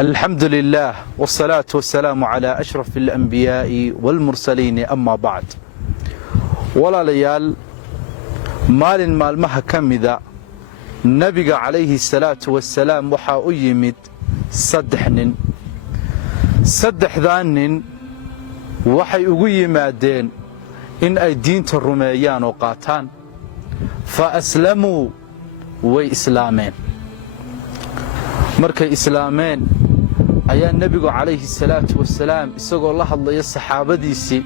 الحمد لله والصلاة والسلام على أشرف الأنبياء والمرسلين أما بعد ولا ليال مال مالمها كمذا نبي عليه الصلاة والسلام وحا أيمد صدح ذان وحي أيمادين إن أي دين الرميان وقاتان فأسلموا وإسلامين markay islaameen ayaa nabigu calayhi salaatu wasalaam isagoo la hadlaya saxaabadiisii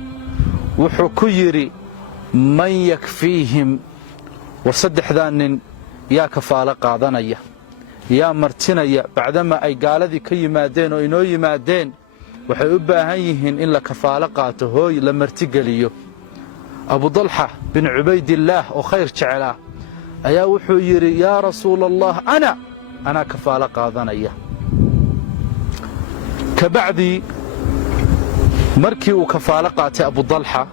wuxuu ku yiri man yakfiihim wa saddexdan nin yaa kafaala qaadanaya yaa martinaya bacdama ay gaaladii ka yimaadeen oo inoo yimaadeen waxay u baahan yihiin in la kafaala qaato hooy la martigeliyo Abu Talha bin Ubaydillah oo khayr jecela ayaa wuxuu yiri yaa rasuulallah أنا كفالة قاضنية كبعدي مركي وكفالة قاتي أبو طلحة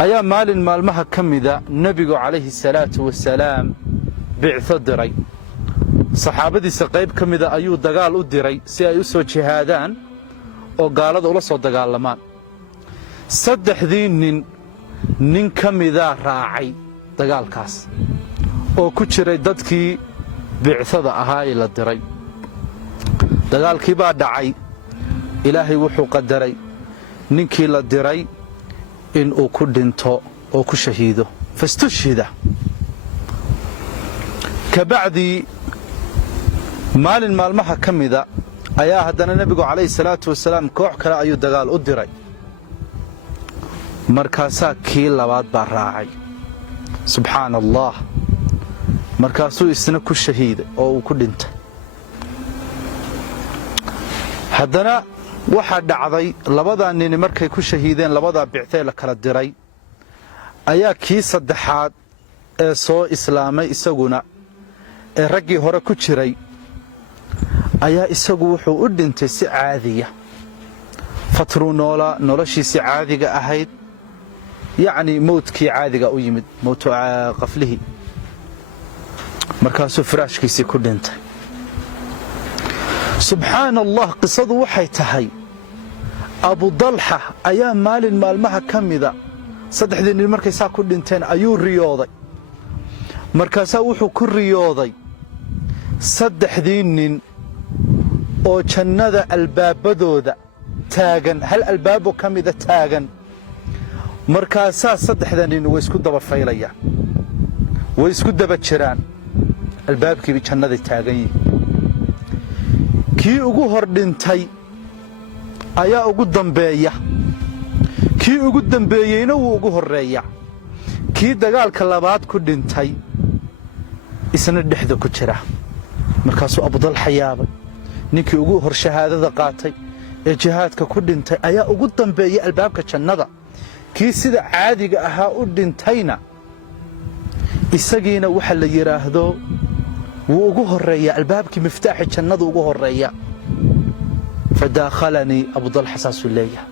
أيام مال مها كمذا نبي عليه الصلاة والسلام بعث الدري صحابتي سقيب كمذا أيو دقال الدري سي أيسو جهادان وقالت أولا صوت دقال لمان صدح ذين نين كمذا راعي دقال كاس وكتشري دادكي bicada ahaa ila diray dagaalkii baa dhacay ilaahay wuxuu qadaray ninkii la diray in uu ku dhinto oo ku shahiido fastushhida kabacdi maalin maalmaha kamida ayaa hadana nabigu calayhi salaatu wasalaam koox kale ayuu dagaal u diray markaasaa kii labaad baa raacay subxaanallah markaasuu isna ku shahiiday oo uu ku dhintay haddana waxa dhacday labadan nin markay ku shahiideen labada bictay la kala diray ayaa kii saddexaad ee soo islaamay isaguna ee raggii hore ku jiray ayaa isagu wuxuu u dhintay si caadiya fatru noloshiisi caadiga ahayd yaani mowdkii caadiga u yimid mowtu qaflihi markaasuu firaashkiisii ku dhintay subxaanallah qisadu waxay tahay Abu Talha ayaa maalin maalmaha kamida saddexdii nin markay saa ku dhinteen ayuu riyooday markaasaa wuxuu ku riyooday saddexdii nin oo jannada albaabadooda taagan hal albaabo kamida taagan markaasaa saddexda nin way isku daba faylayaan way isku daba jiraan albaabkii jannada taagan yihiin kii ugu hor dhintay ayaa ugu dambeeya kii ugu dambeeyayna wuu ugu horeeyaa kii dagaalka labaad ku dhintay isna dhexda ku jira markaasuu Abu Talha yaabay ninkii ugu hor shahaadada qaatay ee jihaadka ku dhintay ayaa ugu dambeeya albaabka jannada kii sida caadiga ahaa u dhintayna isagiina waxa la yiraahdo wuu ugu horeeyaa albaabkii miftaaxi jannada ugu horeeyaa fadakhalani Abu Talha sasuleeya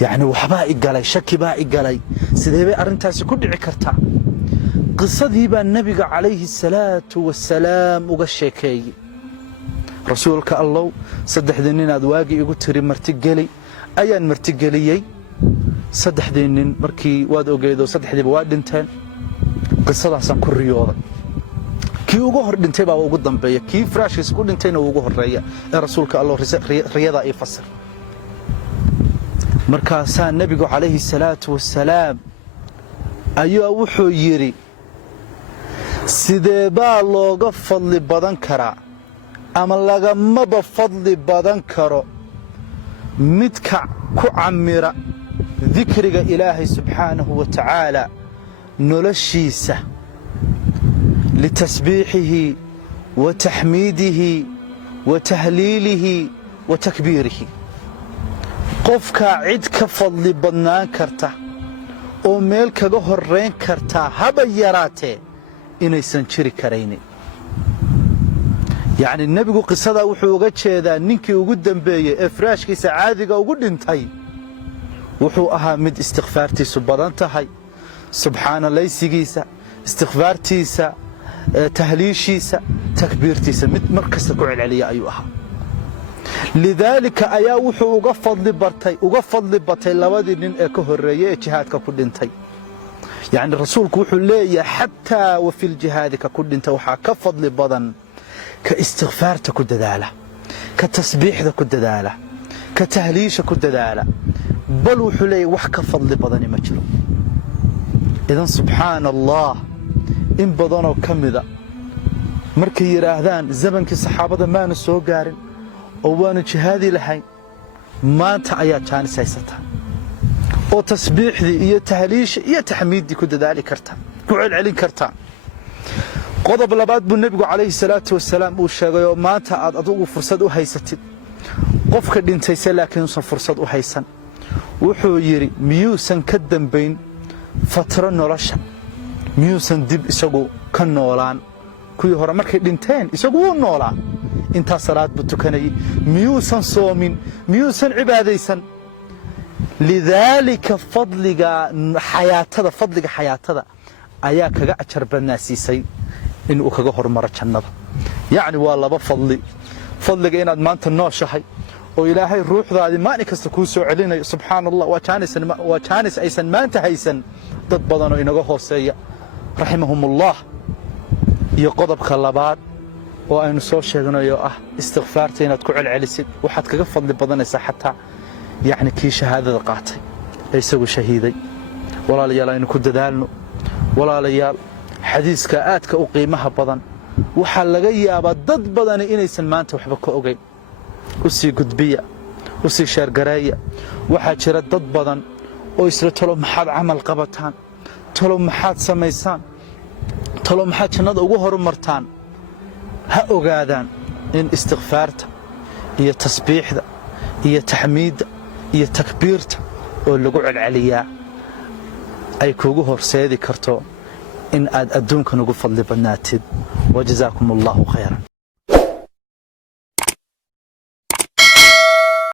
yaani waxba igalay shaki baa igalay sidee bay arintaasi ku dhici kartaa qisadii baa nabiga calayhi salaatu wasalaam uga sheekeeyay rasuulka allah saddexdii nin aad waagi igu tiri martigeli ayaan martigeliyay saddexdii nin markii waad ogeedo saddexdiiba waa dhinteen qisadaasaan ku riyooday kii ugu hor dhintay baa ugu dambeeya kii firaashkiisa ku dhintayna ugu horeeya ee rasuulka allah riyada ay fasir markaasaa nabigu calayhi salaatu wasalaam ayuu wuxuu yiri sidee baa looga fadli badan karaa ama lagamaba fadli badan karo midka ku camira dikriga ilaahay subxaanahu wa tacaala نولشيسة لتسبيحه وتحميده وتهليله وتكبيره قفك عد كفضل بنان كرتا وميلك غهرين كرتا هبا يراته إني سنشري كريني يعني النبي قصدا وحو غجيدا نينكي ugu dambeeyay ee firaashkiisa caadiga ugu dhintay wuxuu ahaa mid istighfaartiisu badan tahay سبحان الله يسيجيسا استغفارتيسا تهليشيسا تكبيرتيسا مركز كوعل عليا أيها lidaalika ayaa wuxuu uga fadli batay labadii nin ee ka horreeyey ee jihaadka ku dhintay. yacni rasuulku wuxuu leeyahay xataa wa filjihaadika ku dhinta waxaa ka fadli badan ka istikfaarta ku dadaala, ka tasbiixda ku dadaala, ka tahliisha ku dadaala. bal wuxuu leeyahay wax ka fadli badani ma jiro. idan subxaana allah, in badanoo ka mida markay yidhaahdaan zamankii saxaabada maanu soo gaarin oo waanu jihaadi lahayn, maanta ayaa jaanis haysataa oo tasbiixdii iyo tahliisha iyo taxmiiddii ku dadaali kartaa, ku celcelin kartaa. qodob labaad buu nebigu calayhi salaatu wasalaam uu sheegay oo maanta aad adugu fursad u haysatid, qofka dhintayse laakiin uusan fursad u haysan. wuxuu yidhi miyuusan ka dambayn fatro nolosha, miyuusan dib isagu ka noolaan? kuwii hore markay dhinteen isagu wuu noolaa, intaa salaad buu tukanayay, miyuusan soomin, miyuusan cibaadaysan? lidaalika fadliga xayaatada ayaa kaga ajar badnaasiisay inuu kaga hormaro jannada. yacni waa laba fadli. fadliga inaad maanta nooshahay oo ilaahay ruuxdaadii maalin kasta kuu soo celinayo, subxaana allah, waa jaanis aysan maanta haysan dad badanoo inaga hooseeya raximahumullah. iyo qodobka labaad oo aynu soo sheegnay oo ah istikfaarta inaad ku celcelisid, waxaad kaga fadli badanaysaa xataa yacni kii shahaadada qaatay ee isagu shahiiday. walaalayaal aynu ku dadaalno. walaalayaal xadiiska aadka u qiimaha badan waxaa laga yaabaa dad badani inaysan maanta waxba ka ogayn. u sii gudbiya, u sii sheergareeya. waxaa jira dad badan oo isla talo maxaad camal qabataan, talo maxaad samaysaan, talo maxaad jannada ugu horumartaan. ha ogaadaan in istikfaarta iyo tasbiixda iyo taxmiidda iyo takbiirta oo lagu celceliyaa ay kuugu horseedi karto in aad adduunkan ugu fadli badnaatid. wajazaakum allahu khayran.